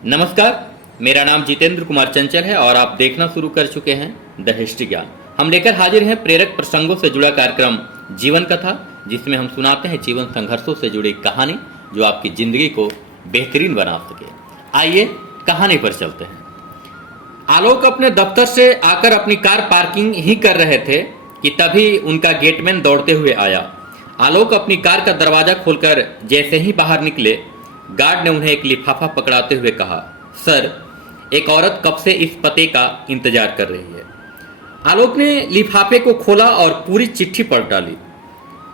नमस्कार, मेरा नाम जितेंद्र कुमार चंचल है और आप देखना शुरू कर चुके हैं द हिस्ट्री ज्ञान। हम लेकर हाजिर हैं प्रेरक प्रसंगों से जुड़ा कार्यक्रम जीवन कथा, जिसमें हम सुनाते हैं जीवन संघर्षों से जुड़ी कहानी जो आपकी जिंदगी को बेहतरीन बना सके। आइए कहानी पर चलते हैं। आलोक अपने दफ्तर से आकर अपनी कार पार्किंग ही कर रहे थे कि तभी उनका गेटमैन दौड़ते हुए आया। आलोक अपनी कार का दरवाजा खोलकर जैसे ही बाहर निकले, गार्ड ने उन्हें एक लिफाफा पकड़ाते हुए कहा, सर, एक औरत कब से इस पते का इंतजार कर रही है। आलोक ने लिफाफे को खोला और पूरी चिट्ठी पढ़ डाली।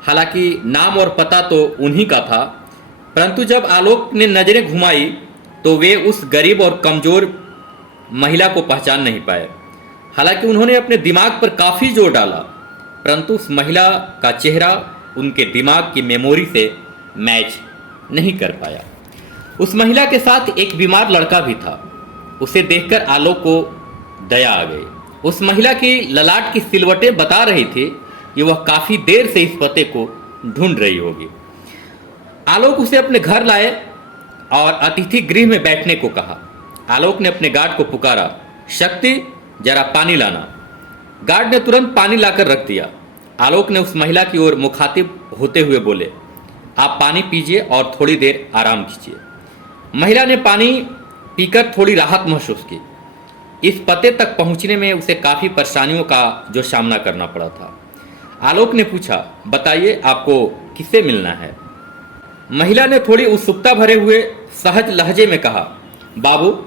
हालांकि नाम और पता तो उन्हीं का था, परंतु जब आलोक ने नजरें घुमाई तो वे उस गरीब और कमजोर महिला को पहचान नहीं पाए। हालांकि उन्होंने अपने दिमाग पर काफी जोर डाला, परंतु उस महिला का चेहरा उनके दिमाग की मेमोरी से मैच नहीं कर पाया। उस महिला के साथ एक बीमार लड़का भी था। उसे देखकर आलोक को दया आ गई। उस महिला की ललाट की सिलवटें बता रही थी कि वह काफी देर से इस पते को ढूंढ रही होगी। आलोक उसे अपने घर लाए और अतिथि गृह में बैठने को कहा। आलोक ने अपने गार्ड को पुकारा, शक्ति, जरा पानी लाना। गार्ड ने तुरंत पानी लाकर रख दिया। आलोक ने उस महिला की ओर मुखातिब होते हुए बोले, आप पानी पीजिए और थोड़ी देर आराम कीजिए। महिला ने पानी पीकर थोड़ी राहत महसूस की। इस पते तक पहुंचने में उसे काफी परेशानियों का जो सामना करना पड़ा था। आलोक ने पूछा, बताइए आपको किससे मिलना है। महिला ने थोड़ी उत्सुकता भरे हुए सहज लहजे में कहा, बाबू,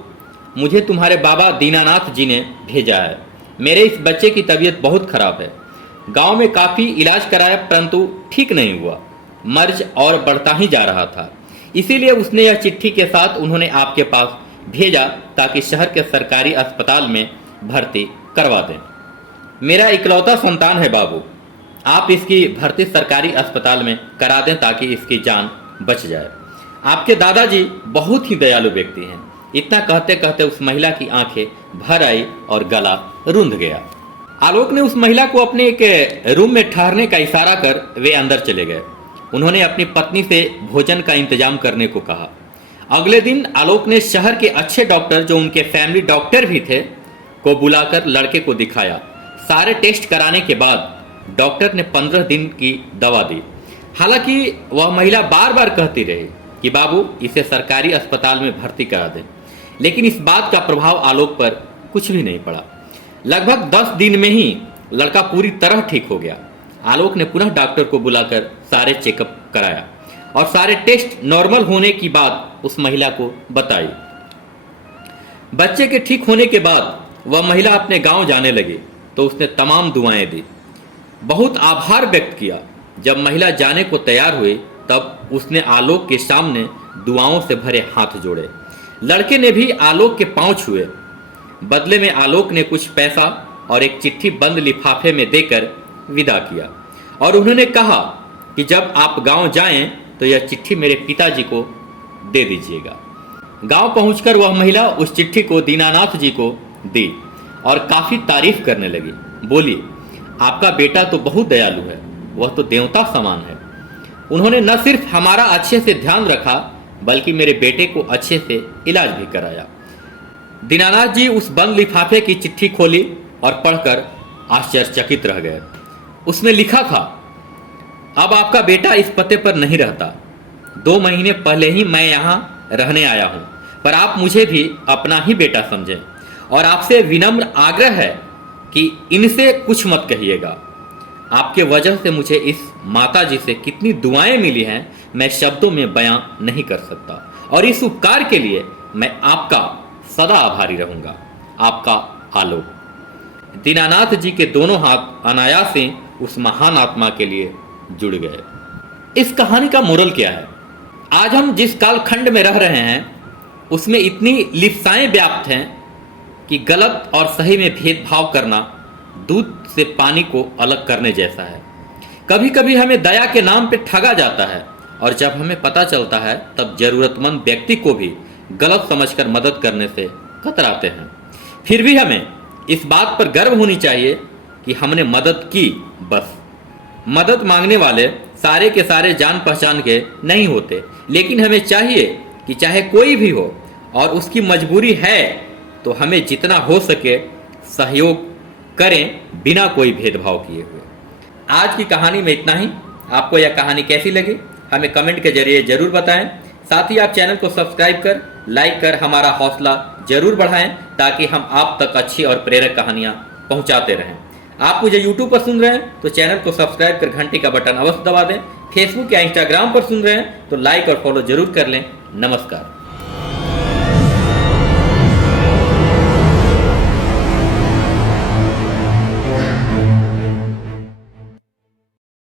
मुझे तुम्हारे बाबा दीनानाथ जी ने भेजा है। मेरे इस बच्चे की तबीयत बहुत खराब है। गांव में काफी इलाज कराया परंतु ठीक नहीं हुआ। मर्ज और बढ़ता ही जा रहा था। इसीलिए उसने यह चिट्ठी के साथ उन्होंने आपके पास भेजा ताकि शहर के सरकारी अस्पताल में भर्ती करवा दें। मेरा इकलौता संतान है बाबू, आप इसकी भर्ती सरकारी अस्पताल में करा दें ताकि इसकी जान बच जाए। आपके दादाजी बहुत ही दयालु व्यक्ति हैं। इतना कहते कहते उस महिला की आंखें भर आई और गला रुंध गया। आलोक ने उस महिला को अपने एक रूम में ठहरने का इशारा कर वे अंदर चले गए। उन्होंने अपनी पत्नी से भोजन का इंतजाम करने को कहा। अगले दिन आलोक ने शहर के अच्छे डॉक्टर, जो उनके फैमिली डॉक्टर भी थे, को बुलाकर लड़के को दिखाया। सारे टेस्ट कराने के बाद डॉक्टर ने 15 दिन की दवा दी। हालांकि वह महिला बार बार कहती रही कि बाबू, इसे सरकारी अस्पताल में भर्ती करा दें, लेकिन इस बात का प्रभाव आलोक पर कुछ भी नहीं पड़ा। लगभग 10 दिन में ही लड़का पूरी तरह ठीक हो गया। आलोक ने पुनः डॉक्टर को बुलाकर सारे चेकअप कराया और सारे टेस्ट नॉर्मल होने की बात उस महिला को बताई। बच्चे के ठीक होने के बाद वह महिला अपने गांव जाने लगी तो उसने तमाम दुआएं दी, बहुत आभार व्यक्त किया। जब महिला जाने को तैयार हुई तब उसने आलोक के सामने दुआओं से भरे हाथ जोड़े। लड़के ने भी आलोक के पांव छुए। बदले में आलोक ने कुछ पैसा और एक चिट्ठी बंद लिफाफे में देकर विदा किया और उन्होंने कहा कि जब आप गांव जाएं तो यह चिट्ठी मेरे पिताजी को दे दीजिएगा। गांव पहुंचकर वह महिला उस चिट्ठी को दीनानाथ जी को दी और काफी तारीफ करने लगी। बोली, आपका बेटा तो बहुत दयालु है, वह तो देवता समान है। उन्होंने न सिर्फ हमारा अच्छे से ध्यान रखा बल्कि मेरे बेटे को अच्छे से इलाज भी कराया। दीनानाथ जी उस बंद लिफाफे की चिट्ठी खोली और पढ़कर आश्चर्यचकित रह गए। उसमें लिखा था, अब आपका बेटा इस पते पर नहीं रहता। 2 महीने पहले ही मैं यहाँ रहने आया हूँ, पर आप मुझे भी अपना ही बेटा समझें और आपसे विनम्र आग्रह है कि इनसे कुछ मत कहिएगा। आपके वजह से मुझे इस माता जी से कितनी दुआएं मिली हैं, मैं शब्दों में बयां नहीं कर सकता और इस उपकार के लिए मैं आपका सदा आभारी रहूंगा। आपका आलोक। दीनानाथ जी के दोनों हाथ अनायास ही उस महान आत्मा के लिए जुड़ गए। इस कहानी का मोरल क्या है? आज हम जिस कालखंड में रह रहे हैं उसमें इतनी लिप्साएं व्याप्त हैं कि गलत और सही में भेदभाव करना दूध से पानी को अलग करने जैसा है। कभी कभी हमें दया के नाम पे ठगा जाता है और जब हमें पता चलता है तब जरूरतमंद व्यक्ति को भी गलत समझकर मदद करने से कतराते हैं। फिर भी हमें इस बात पर गर्व होनी चाहिए कि हमने मदद की। बस मदद मांगने वाले सारे के सारे जान पहचान के नहीं होते, लेकिन हमें चाहिए कि चाहे कोई भी हो, और उसकी मजबूरी है तो हमें जितना हो सके सहयोग करें बिना कोई भेदभाव किए हुए। आज की कहानी में इतना ही। आपको यह कहानी कैसी लगी हमें कमेंट के जरिए जरूर बताएं। साथ ही आप चैनल को सब्सक्राइब कर लाइक कर हमारा हौसला जरूर बढ़ाएं ताकि हम आप तक अच्छी और प्रेरक कहानियां पहुंचाते रहें। आप मुझे YouTube पर सुन रहे हैं तो चैनल को सब्सक्राइब कर घंटी का बटन अवश्य दबा दें। फेसबुक या इंस्टाग्राम पर सुन रहे हैं तो लाइक और फॉलो जरूर कर लें। नमस्कार।